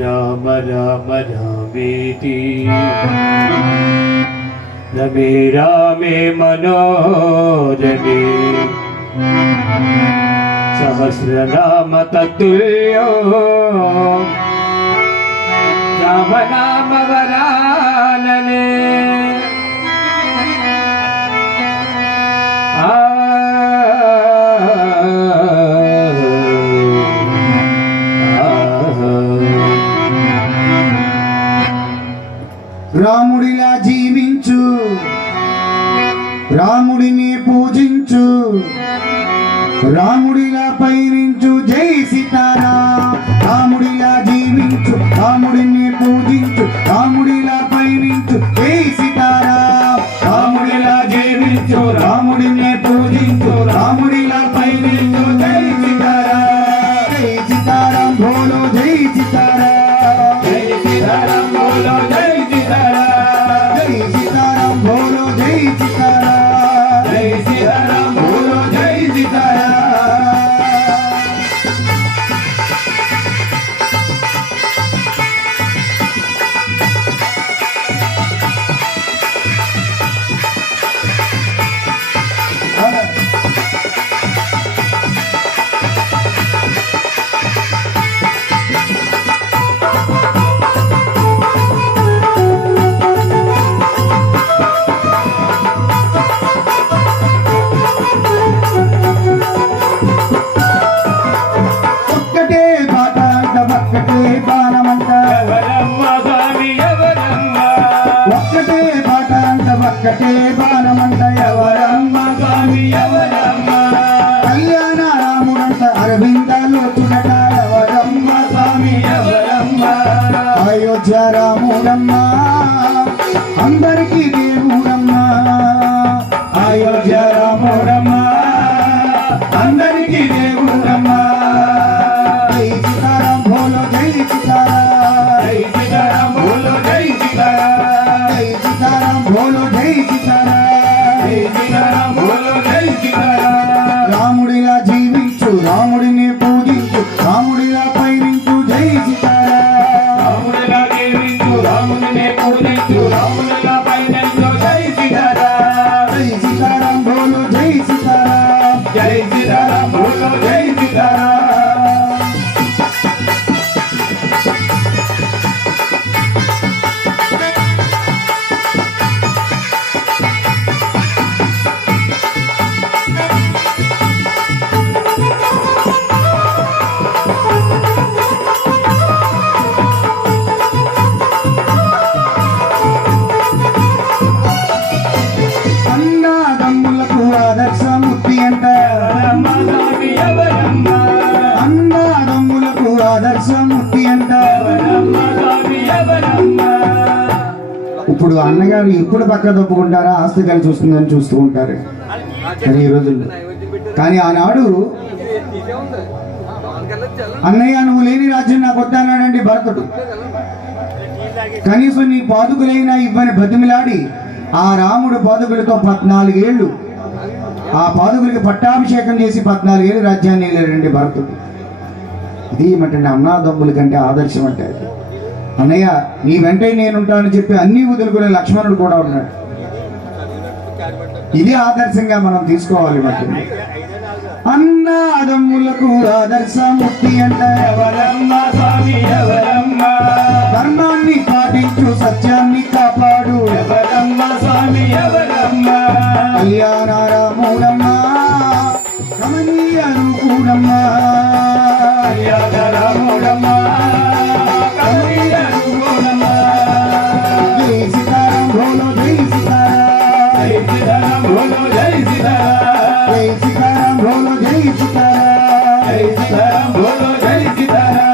రామ రామ రామేతి రమే రామే మనోరమే సహస్రనామ తత్తుల్యో రామ నామ వరాననే రాముడిలా జీవించు, రాముడిని పూజించు, రాముడిలా పయనించు. జై సీతారాం. రాముడిలా జీవించు, రాముడిని పూజించు, రాముడిలా పయనించు. జై సీతారాం. రాముడిలా జీవించు, రాముడిని పూజించు, రాముడిలా పయనించు. జై సీతారాం. జై సీతారాం బోలో, జై సీతారాం. జై సీతారాం బోలో, జై సీతారాం. జై సీతారాం బోలో, జై సీతారాం. జై సీతారాం బోలో, జై సీతారాం. ఒక్కటే బాట అంట, ఒక్కటే బాణమంట. ఒక్కటే బాట అంట, ఒక్కటే బాణమంట. ఎవరమ్మ స్వామి ఎవరమ్మ? కళ్యాణ రాముడంట, అరవిందాలు చుడట. ఎవరమ్మ స్వామి ఎవరమ్మ? అయోధ్య రాముడమ్మ, అందరికీ దేవుడమ్మ. అయోధ్య రాముడమ్మ, అందరికీ దేవుడమ్మ. జై సీతారాం బోలో, జై సీతారాం. జై సీతారాం బోలో, జై సీతారాం. జై సీతారాం బోలో, జై సీతారాం. జై సీతారాం బోలో, జై సీతారాం. రాముడిలా జీవించు, రాముడిని పూజించు, రాముడిలా పయనించు. జై సీతారాం. రాముడిలా జీవించు, రాముడిని పూజించు, రాముడిలా పయనించు. జై సీతారాం. జై సీతారాం బోలో, జై సీతారాం. జై సీతారాం బోలో, జై సీతారాం. అన్నదమ్ములకు ఆదర్శమూర్తి అంట. అన్నదమ్ములకు ఆదర్శమూర్తి అంట. ఇప్పుడు అన్నగారు ఎప్పుడు పక్క తప్పుకుంటారా, ఆస్తి కలిసి చూస్తుందని చూస్తూ ఉంటారు కానీ ఈ రోజుల్లో. కానీ ఆనాడు అన్నయ్య నువ్వు లేని రాజ్యం నాకు వద్దన్నాడండి భరతుడు. కనీసం నీ పాదుకులైనా ఇవ్వని బతిమిలాడి ఆ రాముడు పాదుకులతో 14 ఏళ్ళు ఆ పాదుకులకి పట్టాభిషేకం చేసి 14 ఏళ్ళు రాజ్యాన్ని వెళ్ళాడండి భరతుడు. ఇది ఏమంటే అన్నాదమ్ముల కంటే ఆదర్శం అంటే అది. అన్నయ్య నీ వెంటే నేనుంటానని చెప్పి అన్ని వదులుకునే లక్ష్మణుడు కూడా ఉన్నాడు. ఇది ఆదర్శంగా మనం తీసుకోవాలి. మట్టి అన్నాదమ్ములకు ఆదర్శమూర్తి అంట. ఎవరమ్మ స్వామి ఎవరమ్మ? ధర్మాన్ని పాటించు, సత్యాన్ని కాపాడు. ఎవరమ్మ స్వామి ఎవరమ్మ? కళ్యాణ రాముడమ్మ, రమణీయ రూపుడమ్మ. కళ్యాణ రాముడమ్మ, రమణీయ రూపుడమ్మ. జై సీతారాం బోలో, జై సీతారాం. జై సీతారాం బోలో, జై సీతారాం. జై సీతారాం బోలో, జై సీతారాం. జై సీతారాం బోలో, జై సీతారాం.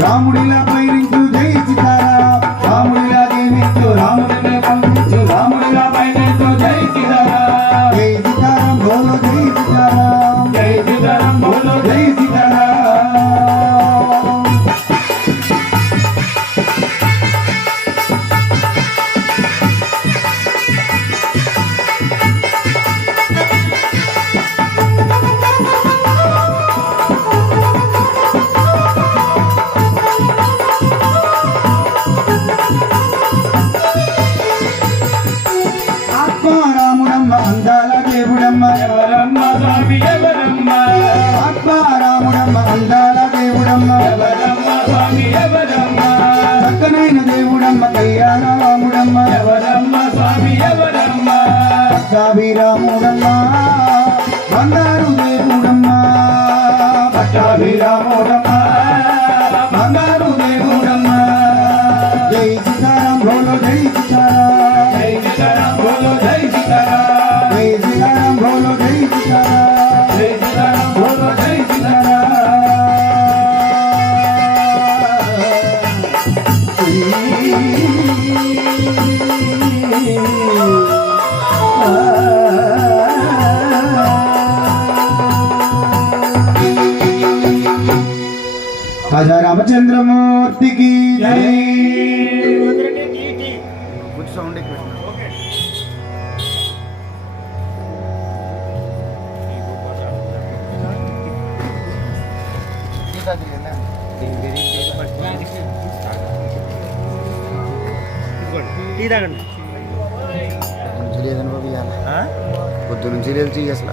రాముడిలా పయనించు జై సీతారాం రాముడిలా జీవించు రాముడినే పంపించు రాముడిలా పయనించు జై సీతారాం జై సీతారాం బోలో జై సీతారాం జై సీతారాం బోలో జై సీతారాం ఆత్మారాముడమ్మ అందాల దేవుడమ్మ ఎవరమ్మ స్వామి ఎవరమ్మ ఆత్మారాముడమ్మ అందాల దేవుడమ్మ ఎవరమ్మ స్వామి ఎవరమ్మ చక్కనైన దేవుడమ్మ కళ్యాణ రాముడమ్మ ఎవరమ్మ స్వామి ఎవరమ్మ పట్టాభిరాముడమ్మ బంగారు దేవుడమ్మ పట్టాభిరాముడమ్మ బంగారు దేవుడమ్మ జై సీతారాం బోలో జై సీతారాం జై సీతారాం బోలో జై సీతారాం జై సీతారాం బోలో జై సీతారాం జై సీతారాం బోలో జై రాజా రామచంద్రమూర్తికి జై పొద్దు నుంచి లేచి అసలు